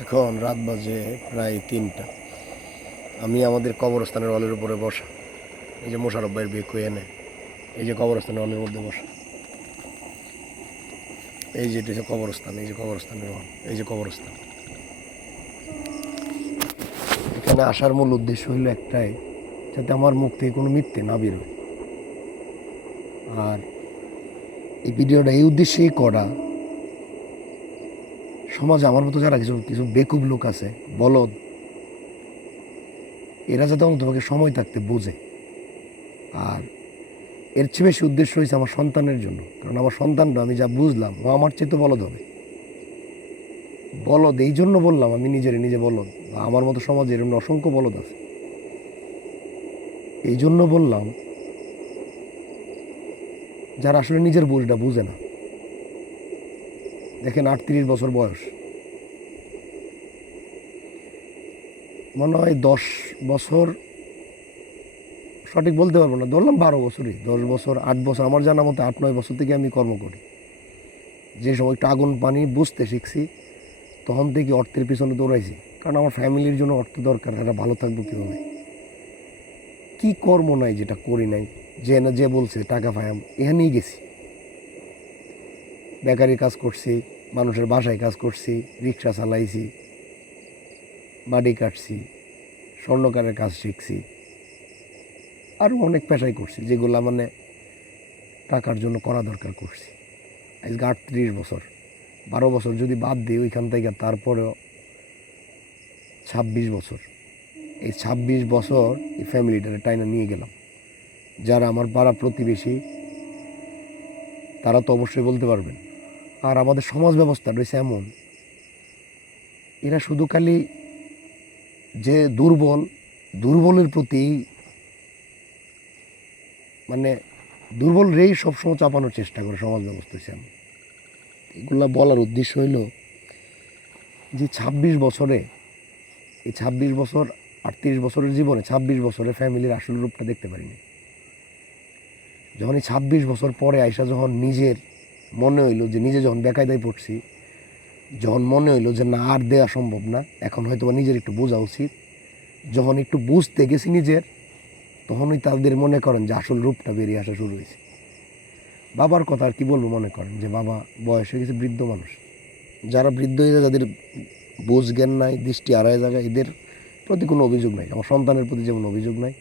এখন রাত বাজে প্রায় 3টা। আমি আমাদের কবরস্থানের হলের উপরে বসা। এই যে মোশারফ ভাইয়ের বেকু এনে এই যে কবরস্থানের হলের মধ্যে বসা। এই যে এটা কবরস্থান, এই যে কবরস্থানের হল, এই যে কবরস্থান। এখানে আসার মূল উদ্দেশ্য হইল একটাই, যাতে আমার মুখ থেকে কোনো মিথ্যে না বেরোয়। আর এই ভিডিওটা এই উদ্দেশ্যেই করা, সমাজে আমার মতো যারা কিছু কিছু বেকুব লোক আছে, বলদ, এরা যাতে তোমাকে সময় থাকতে বোঝে। আর এর চেয়ে বেশি উদ্দেশ্য হয়েছে আমার সন্তানের জন্য, কারণ আমার সন্তানটা আমি যা বুঝলাম ও আমার চেয়ে তো বলদ হবে। বলদ এই জন্য বললাম, আমি নিজে বলদ, আমার মতো সমাজে এরকম অসংখ্য বলদ আছে। এই জন্য বললাম যারা আসলে নিজের বুঝটা বুঝে না। দেখেন 38 বছর বয়স, মনে হয় 10 বছর, সঠিক বলতে পারবো না, ধরলাম 12 বছরই, 10 বছর 8 বছর, আমার জানা মতো 8-9 বছর থেকে আমি কর্ম করি। যে সময় একটু আগুন পানি বুঝতে শিখছি, তখন থেকে অর্থের পিছনে দৌড়াইছি, কারণ আমার ফ্যামিলির জন্য অর্থ দরকার। এরা ভালো থাকবো কীভাবে? কি কর্ম নাই যেটা করি নাই, যে না যে বলছে টাকা পাইম এখানেই গেছি। বেকারি কাজ করছি, মানুষের বাসায় কাজ করছি, রিক্সা চালাইছি, বাড়ি কাটছি, স্বর্ণকারের কাজ শিখছি, আরও অনেক পেশাই করছি যেগুলো মানে টাকার জন্য করা দরকার করছি। আজকে 38 বছর, 12 বছর যদি বাদ দিই ওইখান থেকে, তারপরেও 26 বছর। এই 26 বছর এই ফ্যামিলিটারে টাইনা নিয়ে গেলাম। যারা আমার পাড়া প্রতিবেশী তারা তো অবশ্যই বলতে পারবেন। আর আমাদের সমাজ ব্যবস্থা রয়েছে এমন, এরা শুধু খালি যে দুর্বলের প্রতি, মানে দুর্বল রেই সবসময় চাপানোর চেষ্টা করে সমাজ ব্যবস্থা এমন। এগুলা বলার উদ্দেশ্য হইল যে 26 বছরে, এই 26 বছর 38 বছরের জীবনে 26 বছরে ফ্যামিলির আসল রূপটা দেখতে পারিনি। যখন এই 26 বছর পরে আইসা যখন নিজের মনে হইলো যে নিজে যখন বেকায়দায় পড়ছি, যখন মনে হইলো যে না আর দেওয়া সম্ভব না, এখন হয়তো নিজের একটু বোঝা উচিত, যখন একটু বুঝতে গেছি নিজের, তখনই তাদের মনে করেন যে আসল রূপটা বেরিয়ে আসা শুরু হয়েছে। বাবার কথা আর কি বলবো, মনে করেন যে বাবা বয়স হয়ে গেছে, বৃদ্ধ মানুষ। যারা বৃদ্ধ হয়ে যায়, যাদের বোঝ জ্ঞান নাই, দৃষ্টি আড়ায় জায়গায়, এদের প্রতি কোনো অভিযোগ নাই। আমার সন্তানের প্রতি যেমন অভিযোগ নাই,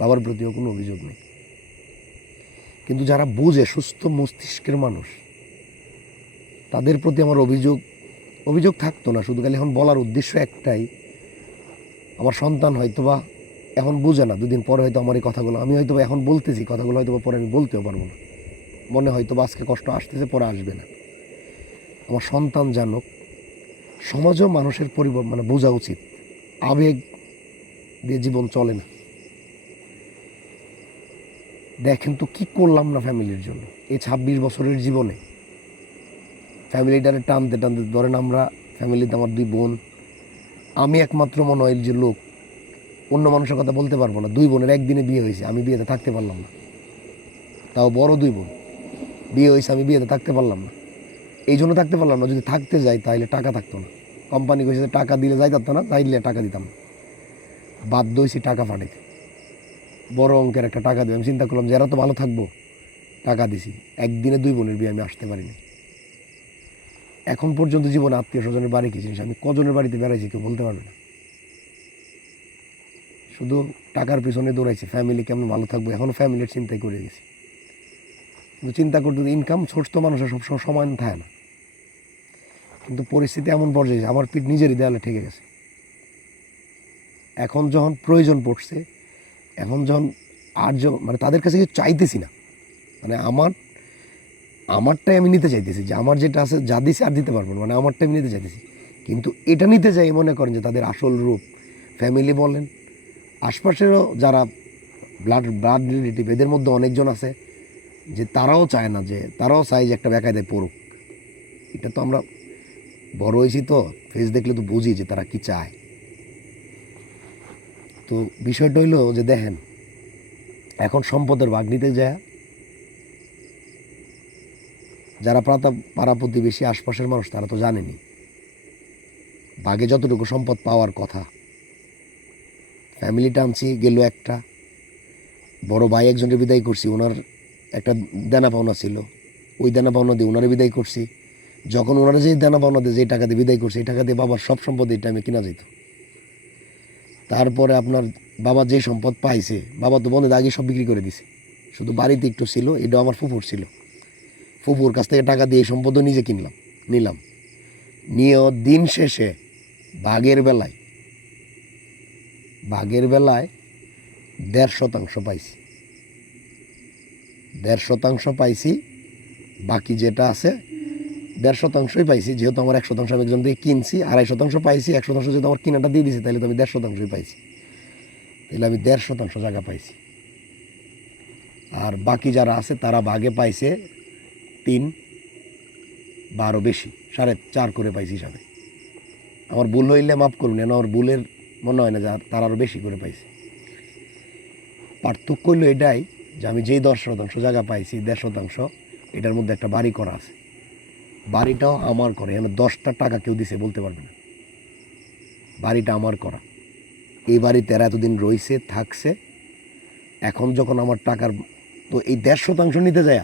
বাবার প্রতিও কোনো অভিযোগ নেই। কিন্তু যারা বুঝে, সুস্থ মস্তিষ্কের মানুষ, তাদের প্রতি আমার অভিযোগ থাকতো না। শুধু খালি এখন বলার উদ্দেশ্য একটাই, আমার সন্তান হয়তোবা এখন বুঝে না, দুদিন পরে হয়তো আমার এই কথাগুলো আমি হয়তোবা এখন বলতেছি, কথাগুলো হয়তোবা পরে আমি বলতেও পারবো না। মনে হয়তোবা আজকে কষ্ট আসতেছে, পরে আসবে না। আমার সন্তান জানুক, সমাজও মানুষের মানে বোঝা উচিত, আবেগ দিয়ে জীবন চলে না। দেখেন তো কি করলাম না ফ্যামিলির জন্য এই 26 বছরের জীবনে। ফ্যামিলিটারে টানতে টানতে, ধরেন আমরা ফ্যামিলিতে আমার 2 বোন, আমি একমাত্র মনে হয় যে লোক, অন্য মানুষের কথা বলতে পারবো না। 2 বোনের একদিনে বিয়ে হয়েছে, আমি বিয়েতে থাকতে পারলাম না। তাও বড় 2 বোন বিয়ে হয়েছে, আমি বিয়েতে থাকতে পারলাম না। এই জন্য থাকতে পারলাম না, যদি থাকতে যাই তাহলে টাকা থাকতো না। কোম্পানি কইছে টাকা দিলে যাই থাকতো না, তাইলে টাকা দিতাম না। বাধ্য হয়েছি টাকা পাঠাইতে, বড় অঙ্কের একটা টাকা দেবে। আমি চিন্তা করলাম যে এরা তো ভালো থাকবো, টাকা দিছি। একদিনে 2 বোনের বিয়ে আমি আসতে পারিনি। এখন পর্যন্ত জীবনে আত্মীয় স্বজনের বাড়ি কি জিনিস আমি কজনের বাড়িতে বেড়াইছি কেউ বলতে পারবে না। শুধু টাকার পিছনে দৌড়াইছি, ফ্যামিলি কেমন ভালো থাকবো, এখনও ফ্যামিলির চিন্তাই করে গেছি। কিন্তু চিন্তা করতে, ইনকাম সোর্স তো মানুষের সবসময় সমান থাকে না। কিন্তু পরিস্থিতি এমন পর্যায়ে আমার পিঠ নিজেরই দেয়ালে ঠেকে গেছে। এখন যখন প্রয়োজন পড়ছে, এখন যখন আর মানে তাদের কাছে কিছু চাইতেছি না, মানে আমারটাই আমি নিতে চাইতেছি, যে আমার যেটা আছে যা দিছি আর দিতে পারবো না, মানে আমারটাই আমি নিতে চাইতেছি। কিন্তু এটা নিতে চাই মনে করেন যে তাদের আসল রূপ, ফ্যামিলি বলেন, আশপাশেরও যারা ব্লাড রিলেটিভ, এদের মধ্যে অনেকজন আছে যে তারাও চায় না, যে তারাও চায় যে একটা বেকায়দায় পড়ুক। এটা তো আমরা বড় হয়েছি, তো ফেস দেখলে তো বুঝি যে তারা কি চায়। তো বিষয়টা হইলো যে দেখেন, এখন সম্পদের ভাগ নিতে যায় যারা পাড়া প্রতিবেশী, আশপাশের মানুষ, তারা তো জানেনি ভাগে যতটুকু সম্পদ পাওয়ার কথা, ফ্যামিলি টানছি গেল একটা, বড় ভাই একজনের বিদায় করছি, ওনার একটা দেনা পাওনা ছিল, ওই দেনা পাওনা দিয়ে ওনারে বিদায় করছি। যখন ওনারা যে দেনা পাওনা দিয়ে যে টাকা দিয়ে বিদায় করছে, এই টাকা দিয়ে বাবার সব সম্পদ এই টাইমে কিনা যেত। তারপরে আপনার বাবা যে সম্পদ পাইছে, বাবা তো বন্ধের আগে সব বিক্রি করে দিছে, শুধু বাড়িতে একটু ছিল, এটা আমার ফুফুর ছিল। ফুফুর কাছ থেকে টাকা দিয়ে এই সম্পদও নিজে নিলাম। নিয়েও দিন শেষে ভাগের বেলায় 1.5% পাইছি, 1.5% পাইছি। বাকি যেটা আছে 1.5%ই পাইছি, যেহেতু আমার 1% আমি একজন থেকে কিনছি, 2.5% পাইছি। 1% যেহেতু আমার কিনাটা দিয়ে দিছি, তাহলে তো আমি 1.5%ই পাইছি, তাহলে আমি 1.5% জায়গা পাইছি। আর বাকি যারা আছে তারা ভাগে পাইছে 3 বা আরও বেশি, 4.5 করে পাইছি হিসাবে। আমার ভুল হইলে মাফ করুন, না আমার ভুলের মনে হয় না যে তারা আরও বেশি করে পাইছে। পার্থক্য হইল এটাই যে আমি যেই 10% জায়গা পাইছি, 1.5%, এটার মধ্যে একটা বাড়ি করা আছে। বাড়িটাও আমার করে, এখানে 10টা টাকা কেউ দিছে বলতে পারবে না, বাড়িটা আমার করা। এই বাড়িতে এরা এতদিন রয়েছে, থাকছে। এখন যখন আমার টাকার তো এই 1.5% নিতে যায়,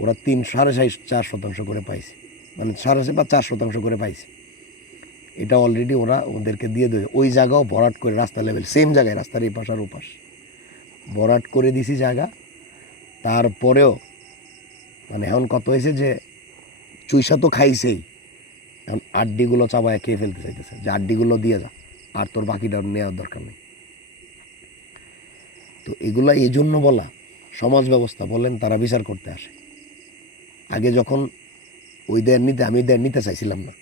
ওরা 3.5-4% করে পাইছে, মানে 4.5 বা 4% করে পাইছে। এটা অলরেডি ওরা ওদেরকে দিয়ে দেবে। ওই জায়গাও ভরাট করে, রাস্তা লেভেল সেম জায়গায়, রাস্তার এই পাশ আর ও পাশ ভরাট করে দিছি জায়গা। তারপরেও মানে এখন কত হয়েছে যে চুইসা তো খাইছেই, এখন আড্ডিগুলো চাবায় খেয়ে ফেলতে চাইতেছে, যে আড্ডিগুলো দিয়ে যা, আর তোর বাকিটা নেওয়ার দরকার নেই। তো এগুলা এই জন্য বলা, সমাজ ব্যবস্থা বলেন, তারা বিচার করতে আসে। আগে যখন ওই দেয় নিতে, আমি দেয় নিতে চাইছিলাম না,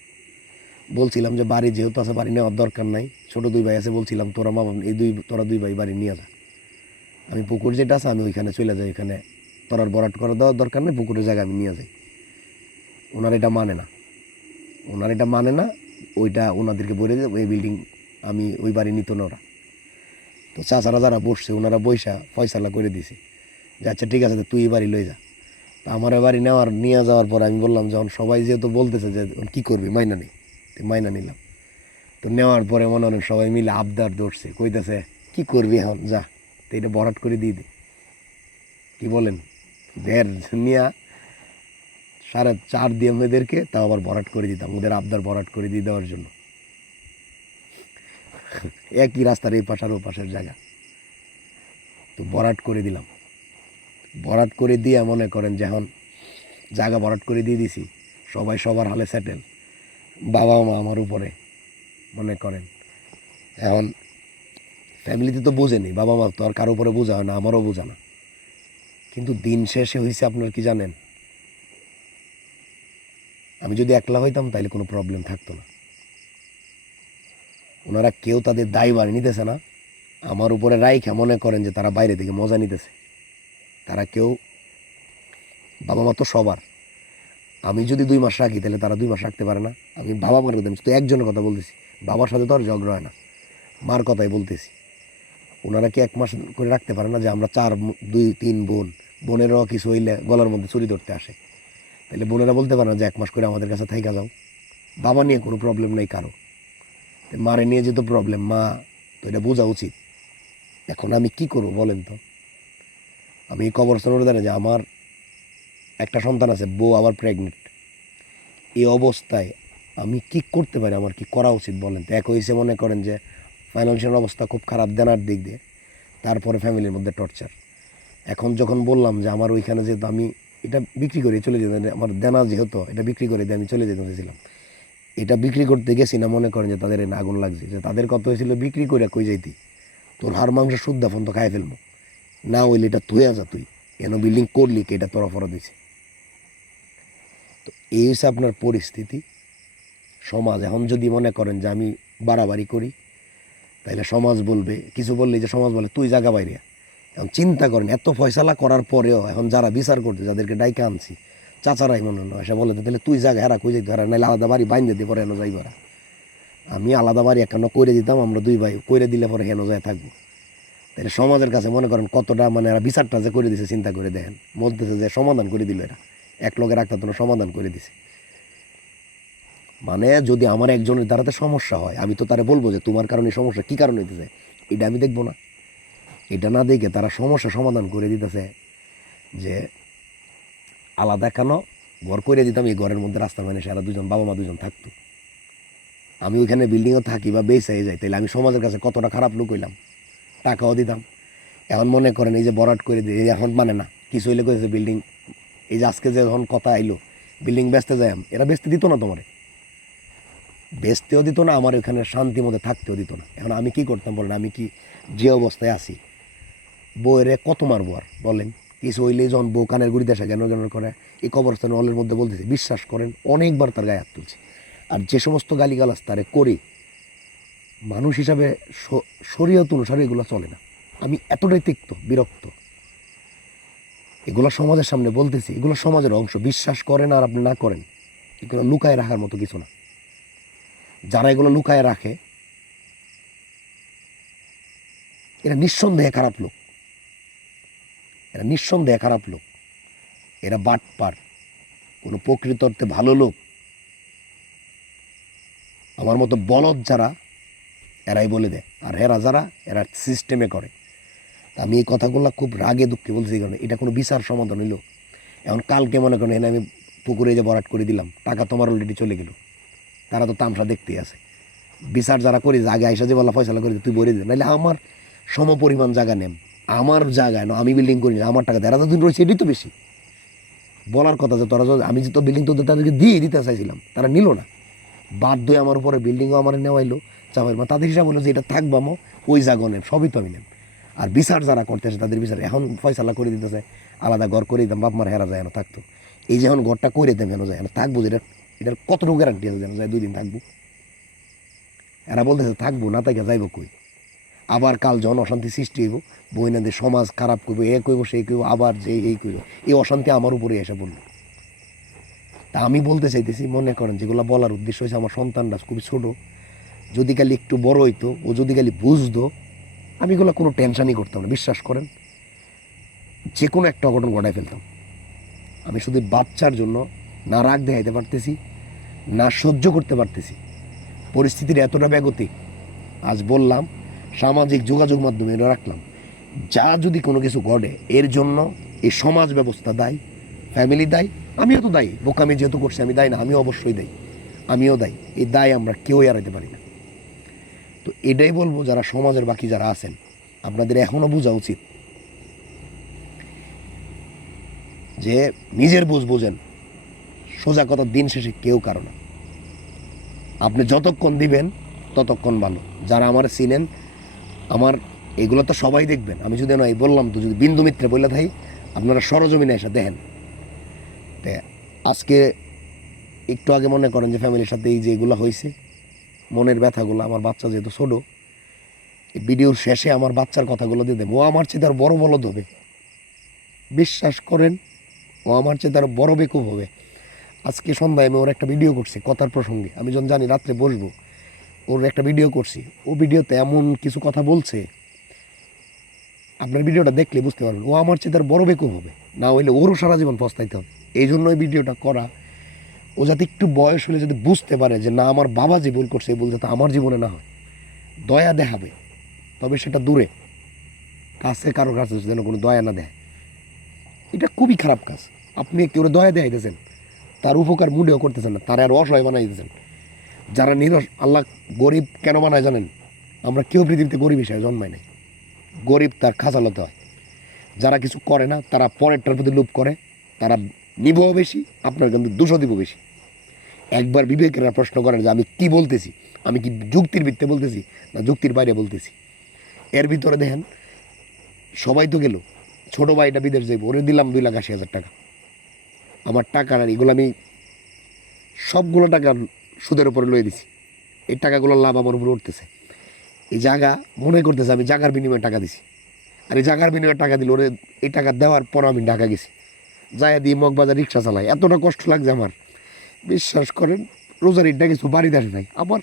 বলছিলাম যে বাড়ি যেহেতু আছে বাড়ি নেওয়ার দরকার নাই, ছোটো 2 ভাই আছে, বলছিলাম তোরা 2 ভাই বাড়ি নিয়ে যা, আমি পুকুর যেটা আছে আমি ওইখানে চলে যাই, ওইখানে তোরার বরাট করে দেওয়ার দরকার নেই, পুকুরের জায়গা আমি নিয়ে যাই। ওনারা এটা মানে না, ওইটা ওনাদেরকে বলে যে ওই বিল্ডিং আমি ওই বাড়ি নিত না ওরা। তো চাচারা যারা বসছে ওনারা বৈশা ফয়সালা করে দিছে যে আচ্ছা ঠিক আছে, তুই এই বাড়ি লই যা। তা আমার বাড়ি নিয়ে যাওয়ার পর আমি বললাম, যখন সবাই যেহেতু বলতেছে যে কী করবি, মাইনা নেই, মাইনা নিলাম। তো নেওয়ার পরে মনে হয় সবাই মিলে আবদার ধরছে, কইতেছে কি করবি এখন, যা তো এটা বরাট করে দিয়ে দে। কি বলেন, নিয়া 4.5 দিয়ে মেয়েদেরকে তাও আবার ভরাট করে দিতাম, ওদের আবদার ভরাট করে দিয়ে দেওয়ার জন্য। একই রাস্তার এই পাশার ও পাশের জায়গা, তো ভরাট করে দিলাম। ভরাট করে দিয়ে মনে করেন যে এখন জায়গা ভরাট করে দিয়ে দিছি, সবাই সবার হালে সেটেল, বাবা মা আমার উপরে মনে করেন। এখন ফ্যামিলিতে তো বোঝেনি, বাবা মা তো আর কারো উপরে বোঝা হয় না, আমারও বোঝা না। কিন্তু দিন শেষে হয়েছে আপনার কি জানেন, আমি যদি একলা হইতাম তাহলে কোনো প্রবলেম থাকতো না। ওনারা কেউ তাদের দায়ভার নিতেছে না আমার উপরে, রাইখা মনে করেন যে তারা বাইরে থেকে মজা নিতেছে। তারা কেউ, বাবা মা তো সবার, আমি যদি 2 মাস রাখি তাহলে তারা 2 মাস রাখতে পারে না। আমি বাবা মার কথা তো একজনের কথা বলতেছি, বাবার সাথে তো আর ঝগড়া হয় না, মার কথাই বলতেছি। ওনারা কি 1 মাস করে রাখতে পারে না, যে আমরা 2-3 বোন, বোনেরও কিছু হইলে গলার মধ্যে চুরি ধরতে আসে, তাহলে বোনেরা বলতে পারে না যে 1 মাস করে আমাদের কাছে থাইকা যাও। বাবা নিয়ে কোনো প্রবলেম নেই কারো, মারে নিয়ে যেত প্রবলেম, মা তো এটা বোঝা উচিত। এখন আমি কি করবো বলেন তো, আমি কবরস্থানে জানি যে আমার একটা সন্তান আছে, বউ আবার প্রেগনেন্ট, এই অবস্থায় আমি কি করতে পারি, আমার কি করা উচিত বলেন তো। এক হয়েছে মনে করেন যে ফাইন্যান্সিয়াল অবস্থা খুব খারাপ, দেনার দিক দিয়ে, তারপরে ফ্যামিলির মধ্যে টর্চার। এখন যখন বললাম যে আমার ওইখানে যেহেতু আমি এটা বিক্রি করে চলে যেতাম, আমার দেনা যেহেতু এটা বিক্রি করে দিয়ে আমি চলে যেতে চেয়েছিলাম, এটা বিক্রি করতে গেছি না, মনে করেন যে তাদের এনে আগুন লাগছে, যে তাদের কত হয়েছিল বিক্রি করে কই যাইতি, তোর হাড় মাংস শুদ্ধ ফোন তো খাই ফেলবো না, হইলে এটা তুই যা, তুই কেন বিল্ডিং করলি, কে এটা তোর অফার দিছে। তো এই হচ্ছে আপনার পরিস্থিতি সমাজ। এখন যদি মনে করেন যে আমি বাড়াবাড়ি করি, তাইলে সমাজ বলবে, কিছু বললে যে সমাজ বলে তুই জায়গা বাইরে। এখন চিন্তা করেন, এত ফয়সালা করার পরেও এখন যারা বিচার করতে, যাদেরকে ডাইকে আনছি, চাচারাই মনে হয় এসে বলে তাহলে তুই জায়গা হেরা কই যাইতে হারা, নাহলে আলাদা বাড়ি বাইন্দে দিয়ে পরে হেন যাইব। আমি আলাদা বাড়ি একান্ন করে দিতাম, আমরা 2 ভাই করে দিলে পরে হেন যায় থাকবো। তাহলে সমাজের কাছে মনে করেন কতটা, মানে এরা বিচারটা যে করে দিছে, চিন্তা করে দেখেন, বলতেছে যে সমাধান করে দিল, এরা এক লগে রাখতে তো সমাধান করে দিছে। মানে যদি আমার একজনের দ্বারাতে সমস্যা হয়, আমি তো তারা বলবো যে তোমার কারণে সমস্যা, কী কারণে হইতেছে এটা আমি দেখবো না। এটা না দেখে তারা সমস্যা সমাধান করে দিতেছে যে আলাদা কেন ঘর করে দিতাম, এই ঘরের মধ্যে রাস্তার মানে এরা দুজন বাবা মা দুজন থাকতো, আমি ওইখানে বিল্ডিংও থাকি বা বেস হয়ে যাই, তাইলে আমি সমাজের কাছে কতটা খারাপ লোক হইলাম, টাকাও দিতাম। এখন মনে করেন এই যে বরাট করে দিয়ে এখন মানে না কিছু হইলে করেছে বিল্ডিং, এই যে আজকে যে যখন কথা আইলো বিল্ডিং বেচতে যাই, এরা বেচতে দিত না, তোমারে বেচতেও দিত না, আমার ওখানে শান্তি মধ্যে থাকতেও দিত না। এখন আমি কি করতাম বলেন, আমি কি যে অবস্থায় আছি, বউয়েরে কত মারবো আর বলেন, কিছু হইলেই যখন বউ কানের গুড়ি দেশে জ্ঞান জ্ঞান করে এই কবরস্থানের হলের মধ্যে বলতেছি, বিশ্বাস করেন অনেকবার তার গায়ে হাত তুলছি। আর যে সমস্ত গালিগালাজ তারে করি, মানুষ হিসাবে শরীয়ত অনুসারে এগুলো চলে না। আমি এতটাই তিক্ত বিরক্ত, এগুলো সমাজের সামনে বলতেছি, এগুলো সমাজের অংশ, বিশ্বাস করেন আর আপনি না করেন, এগুলো লুকায় রাখার মতো কিছু না। যারা এগুলো লুকায় রাখে এরা নিঃসন্দেহে খারাপ লোক, এরা নিঃসন্দেহে খারাপ লোক, এরা বাটপার। কোনো প্রকৃত অর্থে ভালো লোক আমার মতো বলদ যারা, এরাই বলে দেয়, আর এরা যারা এরা সিস্টেমে করে। আমি এই কথাগুলো খুব রাগে দুঃখে বলছি, কারণ এটা কোনো বিচার সমাধান হইল। এখন কালকে মনে করেন এনে আমি পুকুরে যে বরাট করে দিলাম, টাকা তোমার অলরেডি চলে গেল, তারা তো তামসা দেখতেই আছে। বিচার যারা করি আগে আইসা যে বলা ফয়সালা করে তুই বলে দে, নাহলে আমার সম পরিমাণ জায়গা নেম, আমার জায়গায় না, আমি বিল্ডিং করি না, আমার টাকা দেড় দিন রয়েছে, এটাই তো বেশি বলার কথা। যে তোরা আমি যে তো বিল্ডিং তো তাদেরকে দিয়ে দিতে চাইছিলাম, তারা নিল না, বাধ্য হয়ে আমার উপরে বিল্ডিংও আমার নেওয়াইলো চাপাইল। তাদের হিসাব হলো যে এটা থাকবামো ওই জায়গা নেম, সবই তো আমি নেম। আর বিচার যারা করতেছে তাদের বিচার এখন ফয়সালা করে দিতেছে, আলাদা ঘর করে দিতাম, বাপ মার হেরা যায় না থাকতো, এই যে এখন ঘরটা করে দেন কেন যায় না থাকবো, যেটা এটার কতটুকু গ্যারান্টি আছে যেন যায় 2 দিন থাকবো। এরা বলতেছে থাকবো না, তাই যাইব কই। আবার কাল যখন অশান্তি সৃষ্টি হইব, বইনাদের সমাজ খারাপ করবো, এ কইব সেই কইব, আবার যে এই কইব, এই অশান্তি আমার উপরে এসে বলল। তা আমি বলতে চাইতেছি, মনে করেন যেগুলো বলার উদ্দেশ্য হয়েছে, আমার সন্তানরা খুবই ছোটো, যদি খালি একটু বড় হইতো, ও যদি খালি বুঝতো, আমি এগুলো কোনো টেনশানই করতাম না। বিশ্বাস করেন যে কোনো একটা অঘটন ঘটায় ফেলতাম। আমি শুধু বাচ্চার জন্য না রাগ দেখাইতে পারতেছি, না সহ্য করতে পারতেছি, পরিস্থিতির এতটা ব্যাগতিক। আজ বললাম সামাজিক যোগাযোগ মাধ্যমে এটা রাখলাম, যা যদি কোনো কিছু ঘটে এর জন্য এই সমাজ ব্যবস্থা দায়ী, ফ্যামিলি দায়ী, আমিও তো দায়ী। বোকামি যেহেতু করছি আমি দায়ী না, আমিও অবশ্যই দায়ী, আমিও দায়ী। এই দায় আমরা কেউ এড়াইতে পারি না। তো এটাই বলবো, যারা সমাজের বাকি যারা আছেন, আপনাদের এখনও বোঝা উচিত যে নিজের বুঝ বোঝেন, সোজা কথা দিন শেষে কেউ কারো না। আপনি যতক্ষণ দিবেন ততক্ষণ ভালো। যারা আমার চিনেন, আমার এগুলো তো সবাই দেখবেন, আমি যদি নয় বললাম তো, যদি বিন্দু মিত্রে বললে থাই, আপনারা সরজমিনে এসে দেখেন। তো আজকে একটু আগে মনে করেন যে ফ্যামিলির সাথে এই যে এগুলো হয়েছে, মনের ব্যথাগুলো, আমার বাচ্চা যেহেতু ছোটো, এই ভিডিওর শেষে আমার বাচ্চার কথাগুলো দিয়ে দেবো, ও আমার চেয়ে তার বড় বলদ হবে, বিশ্বাস করেন, ও আমার চেয়ে তার বড় বেকুব হবে। আজকে সন্ধ্যায় আমি ওর একটা ভিডিও করছি কথার প্রসঙ্গে, আমি যখন জানি রাত্রে বসবো, ওর একটা ভিডিও করছি, ও ভিডিওতে এমন কিছু কথা বলছে, আপনার ভিডিওটা দেখলে বুঝতে পারবেন ও আমার চেয়ে তার বড় বেকুব হবে, না হইলে ওরও সারা জীবন পস্তাইতে হবে। এই জন্য ওই ভিডিওটা করা, ও যাতে একটু বয়স হলে যদি বুঝতে পারে যে না, আমার বাবা যে ভুল করছে, এই ভুল যাতে আমার জীবনে না হয়, দয়া দেখাবে, তবে সেটা দূরে, কাছে কারো কাছে যেন কোনো দয়া না দেয়। এটা খুবই খারাপ কাজ। আপনি কেউ দয়া দেখাইতেছেন, তার উপকার মুডেও করতেছেন না, তার আর অসহায় বানাই দিতেছেন। যারা নিরস, আল্লাহ গরিব কেন বানায় জানেন? আমরা কেউ পৃথিবীতে গরিব হিসেবে জন্মায় নাই, গরিব তার খাজালতে হয়। যারা কিছু করে না, তারা পরেরটার প্রতি লোভ করে, তারা নিবও বেশি, আপনার কিন্তু 200 দিব বেশি। একবার বিবেকের প্রশ্ন করেন যে আমি কি বলতেছি, আমি কি যুক্তির ভিত্তিতে বলতেছি না যুক্তির বাইরে বলতেছি। এর ভিতরে দেখেন সবাই তো গেল, ছোটো ভাইটা বিদেশ যাইব, ওরে দিলাম 2,80,000 টাকা। আমার টাকা আর এগুলো আমি সবগুলো টাকা সুদের উপরে লয়ে দিছি, এই টাকাগুলোর লাভ আমার উপরে উঠতেছে। এই জায়গা মনে করতেছে আমি জায়গার বিনিময়ে টাকা দিছি, আর এই জায়গার বিনিময়ে টাকা দিল ওরে, এই টাকা দেওয়ার পর আমি ঢাকা গেছি, যাইয়া দিয়ে মগবাজার রিক্সা চালাই, এতটা কষ্ট লাগছে আমার, বিশ্বাস করেন। রোজার ঈদটা কিছু বাড়িতে আসে নাই, আমার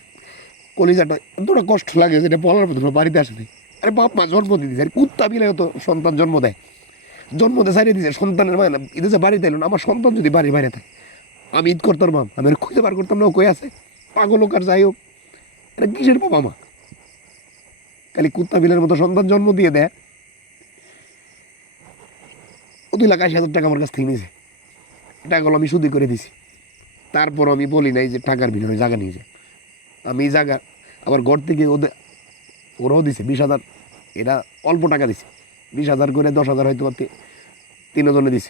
কলিজাটা এতটা কষ্ট লাগে যেটা বলার মতো বাড়িতে আসে নাই। আরে বাপ মা জন্ম দিয়ে দিয়েছে, কুত্তা বিলে তো সন্তান জন্ম দেয়, জন্ম দিয়ে সারিয়ে দিয়েছে, সন্তানের মানে এদের যে বাড়িতে এলো না, আমার সন্তান যদি বাড়ির বাইরে থাকে আমি ঈদ করতাম মাম, আমি আর খুঁজে বার করতাম না ও কই আছে, পাগল হোক আর যাই হোক, এটা কিসের বাবা মা, খালি কুত্তা বিলের মতো সন্তান জন্ম দিয়ে দেয়। ও 2,80,000 টাকা আমার কাছ থেকে নিয়েছে, টাকাগুলো আমি শুধু করে দিছি। তারপর আমি বলি নাই যে টাকার বিনিময়ে জায়গা নিয়ে যায়। আমি এই জায়গা আবার ঘর থেকে ওরাও দিছে 20,000, এরা অল্প টাকা দিছে 20,000 করে, 10,000 হয়তো 3 জনে দিছে,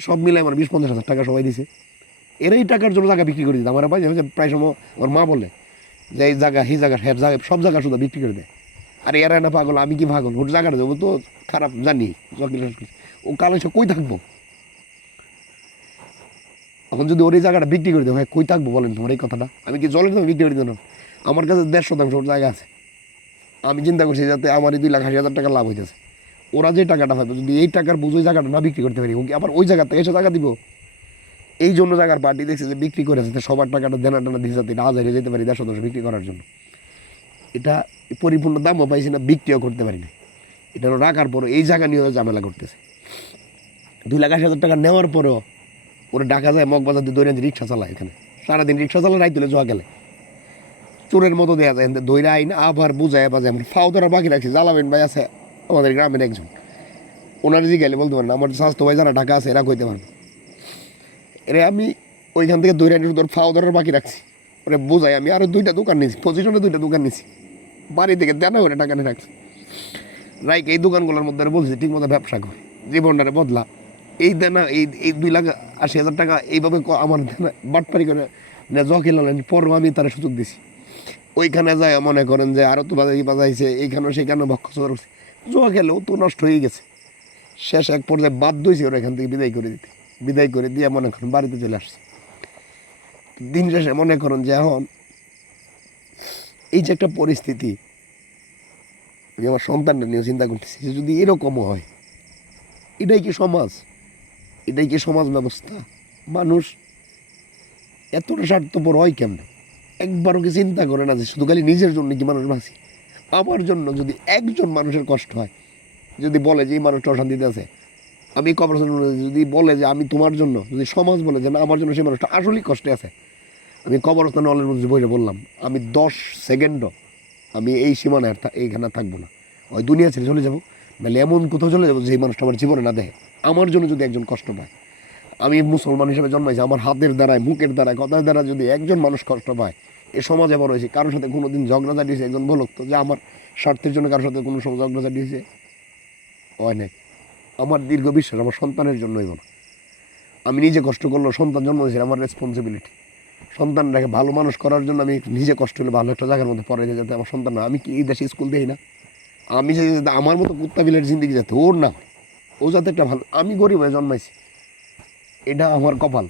সব মিলে আমার 20-50,000 টাকা সবাই দিছে। এরা এই টাকার জন্য জায়গা বিক্রি করে দিত। আমার ভাই প্রায় সময় আমার মা বলে যে এই জায়গা সেই জায়গা হ্যাঁ জায়গা সব জায়গা শুধু বিক্রি করে দেয়। আর এরা না পাগল, আমি কি পাগল, ওর জায়গাটা দেবো তো খারাপ জানি, ও কাল এসে কই থাকবো, এখন যদি ওর এই জায়গাটা বিক্রি করে দেবো, হ্যাঁ কই থাকবো বলেন তোমার এই কথাটা, আমি কি জলের দামে বিক্রি করে দিতাম? আমার কাছে 1.5 শতাংশ ওর জায়গা আছে, আমি চিন্তা করছি যাতে আমার এই 2,80,000 টাকা লাভ হইতেছে। ওরা যে টাকাটা পাবে, যদি এই টাকার বুঝে জায়গাটা না বিক্রি করতে পারি, ও কি আবার ওই জায়গা থেকে এসে টাকা দিব? এই জন্য জায়গার পার্টি দেখছে যে বিক্রি করে যাতে সবার টাকাটা দেনা টানা দিয়ে যাতে আজ হারিয়ে যেতে পারি 1.5 শতাংশ বিক্রি করার জন্য। এটা পরিপূর্ণ দামও পাইছি না, বিক্রিও করতে পারি না। এটা রাখার পরও এই জায়গা নিয়েও ঝামেলা করতেছে। 2,80,000 টাকা নেওয়ার পরেও ওরা ডাকা যায় মগবাজার দিয়ে দৈরান রিক্সা চালায়, এখানে সারাদিন রিক্সা চালায়, রাই তুলে জোয়া গেলে চোরের মতো দেওয়া যায়, দৈরা আইন আবার বুঝায় বাজে। আমার ফাও ধরা বাকি রাখছি, জ্বালাবেন ভাই আছে আমাদের গ্রামের একজন, ওনার যে গেলে বলতে পারেন, আমার স্বাস্থ্য ভাই যারা ঢাকা আছে এরা কইতে পারবে। এরে আমি ওইখান থেকে দৈরানি তোর ফাও ধরার বাকি রাখছি, ওরে বোঝাই। আমি আরও 2টা দোকান নিয়েছি, পজিশনে 2টা দোকান নিয়েছি, বাড়ি থেকে দেনা করে টাকা নিয়ে রাখছি। রাইকে এই দোকানগুলোর মধ্যে বলছি ঠিক মতো ব্যবসা কর, জীবনটারে বদলা। এই দেনা এই 2,80,000 টাকা এইভাবে আমার দেনা বাটপারি করে জকিল পরও আমি তারা সুযোগ দিছি। ওইখানে যায় মনে করেন যে আরও তো বাজাইছে, এইখানেও সেইখানেও ভক্ষ করছে, জোয়া খেলেও তো নষ্ট হয়ে গেছে। শেষ এক পর্যায়ে বাধ্য হয়েছে ওরা এখান থেকে বিদায় করে দিতে, বিদায় করে দিয়ে মনে করেন বাড়িতে চলে আসছে। দিন শেষে মনে করেন যে এখন এই যে একটা পরিস্থিতি, আমি আমার সন্তানটা নিয়ে চিন্তা করতেছি যে যদি এরকমও হয়, এটাই কি সমাজ? এটাই কি সমাজ ব্যবস্থা? মানুষ এতটা স্বার্থপর হয় কেমন? একবারও কি চিন্তা করে না যে শুধু খালি নিজের জন্য কি মানুষ বাঁচি? আমার জন্য যদি একজন মানুষের কষ্ট হয়, যদি বলে যে এই মানুষটা অশান্তিতে আছে, আমি কবরস্থান যদি বলে যে আমি তোমার জন্য, যদি সমাজ বলে যে না আমার জন্য সেই মানুষটা আসলেই কষ্টে আছে, আমি কবরস্থানে অলের মধ্যে বইটা বললাম আমি 10 সেকেন্ডও আমি এই সীমানায় এইখানে থাকবো না, ওই দুনিয়া ছেড়ে চলে যাবো, নাহলে এমন কোথাও চলে যাবো যে এই মানুষটা আমার জীবনে না দেখে। আমার জন্য যদি একজন কষ্ট পায়, আমি মুসলমান হিসেবে জন্মাইছি, আমার হাতের দ্বারায় মুখের দ্বারায় কথার দ্বারা যদি একজন মানুষ কষ্ট পায়, এ সমাজে বড় হয়েছে, কারোর সাথে কোনো দিন ঝগড়াঝাটি হয়েছে, একজন বলুক তো যে আমার স্বার্থের জন্য কারোর সাথে কোনো সময় ঝগড়াঝাটি হয়েছে? হয় নাই। আমার দীর্ঘ বিশ্বাস আমার সন্তানের জন্য হইব না। আমি নিজে কষ্ট করলেও সন্তান জন্ম হয়েছে আমার রেসপন্সিবিলিটি। সন্তানটাকে ভালো মানুষ করার জন্য আমি নিজে কষ্ট হলে ভালো একটা জায়গার মধ্যে পড়ে যাতে আমার সন্তান না, আমি কি এই দেশে স্কুল দিই না, আমি যে আমার মতো কুত্তা বিলের জিন্দিগি যাতে ওর না, ও যাতে একটা ভালো, আমি গরিব হয়ে জন্মাইছি এটা আমার কপাল,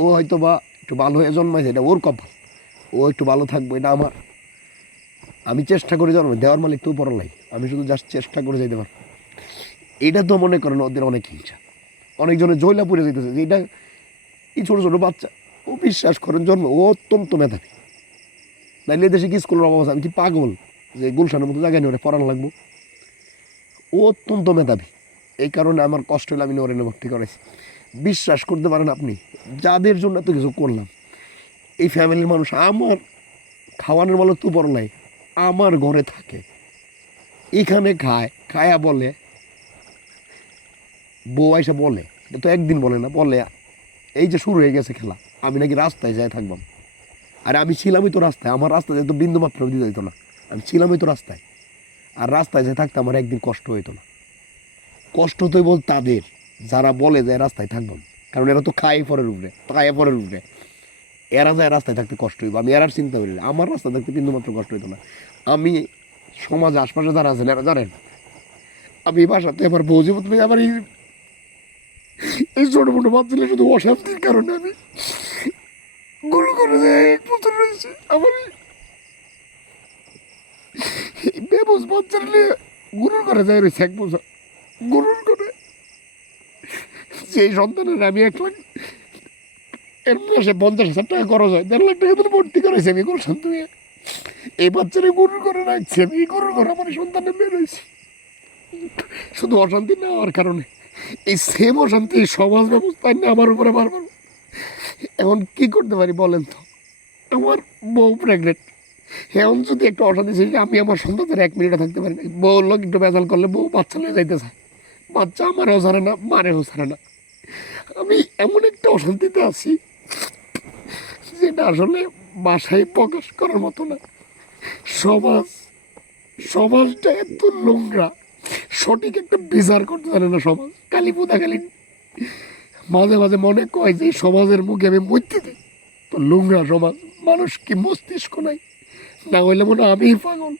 ও হয়তো বা একটু ভালো হয়ে জন্মাইছে এটা ওর কপাল, ও একটু ভালো থাকবো এটা আমার। আমি চেষ্টা করে জন্ম দেওয়ার মালিক তো পড়ালাই, আমি শুধু জাস্ট চেষ্টা করে যাইতে পারবো। এটা তো মনে করেন ওদের অনেক হিংসা, অনেকজনের জয়লা পড়ে যেতেছে যে এটা এই ছোটো ছোটো বাচ্চা, ও বিশ্বাস করেন জন্ম ও অত্যন্ত মেধাবী, নাইলে দেশে কি স্কুলের অভাব আছে? আমি কি পাগল যে গুলশানের মতো জায়গায় নিয়ে ওরা পড়ানো লাগবো? ও অত্যন্ত মেধাবী, এই কারণে আমার কষ্ট হলে আমি ওরে ভর্তি করাইছি। বিশ্বাস করতে পারেন আপনি, যাদের জন্য এত কিছু করলাম, এই ফ্যামিলির মানুষ আমার খাওয়ানোর মালক তো বড় নাই, আমার ঘরে থাকে, এখানে খায়, খায়া বলে, বউ আইসা বলে, এটা তো একদিন বলে না, বলে এই যে শুরু হয়ে গেছে খেলা, আমি নাকি রাস্তায় যাই থাকবাম। আর আমি ছিলামই তো রাস্তায়, আমার রাস্তায় যেত বিন্দু মাত্র দিতে যেত না, আমি ছিলামই তো রাস্তায়। আর রাস্তায় যে থাকতে আমার একদিন কষ্ট হইতো না। কষ্ট তো বল তাদের যারা বলে যে রাস্তায় থাকবাম, কারণ এরা তো খায় পরের উপরে, খায় পরের উপরে, এরা যায় রাস্তায় থাকতে কষ্ট হইব, আমি এরার চিন্তা করি, আমার রাস্তায় থাকতে বিন্দু মাত্র কষ্ট হইতো না। আমি সমাজে আশপাশে যারা আছেন এরা জানেন, আমি এই বাসাতে আমার বৌজিবত আমার এই ছোটো মোটো বাচ্চালে শুধু অশান্তির কারণে আমি গুরু করে যায় 1 বছর রয়েছে। আমার বেবুজ বাচ্চালে গুরুর করে যায় রয়েছে 1 বছর, গুরুর করে সেই সন্তানের আমি 1 লাখ এর মাসে 50,000 টাকা খরচ হয়, 1.5 লাখ টাকা ধরে ভর্তি করেছি আমি গুরু সন্তানে। এই বাচ্চারা গুরুর করে রাখছি আমি, এই গুরুর করে আমার সন্তানের বের হয়েছি শুধু অশান্তি না হওয়ার কারণে। এই সেম অশান্তি সমাজ ব্যবস্থায় না আমার উপরে বারবার এখন কি করতে পারি বলেন তো? আমার বউ প্রেগনেন্ট, এখন যদি একটা অশান্তি ছিল, আমি আমার সন্তানের 1 মিনিটও থাকতে পারি না। বউ লোক একটু বেজাল করলে বউ বাচ্চা নিয়ে যাইতে চায়, বাচ্চা আমারও ছাড়ে না, মারেও ছাড়ে না। আমি এমন একটা অশান্তিতে আছি যেটা আসলে বাসায় প্রকাশ করার মতো না। সমাজ, সমাজটা এত নোংরা, সঠিক একটা বিচার করতে পারে না সমাজ। কালী পূজা খালি মাঝে মাঝে মনে কয় যে এই সমাজের মুখে আমি মরতে দিই। তো নোংরা সমাজ, মানুষ কি মস্তিষ্ক নাই? না হইলে মনে হয় আমিই পাগল।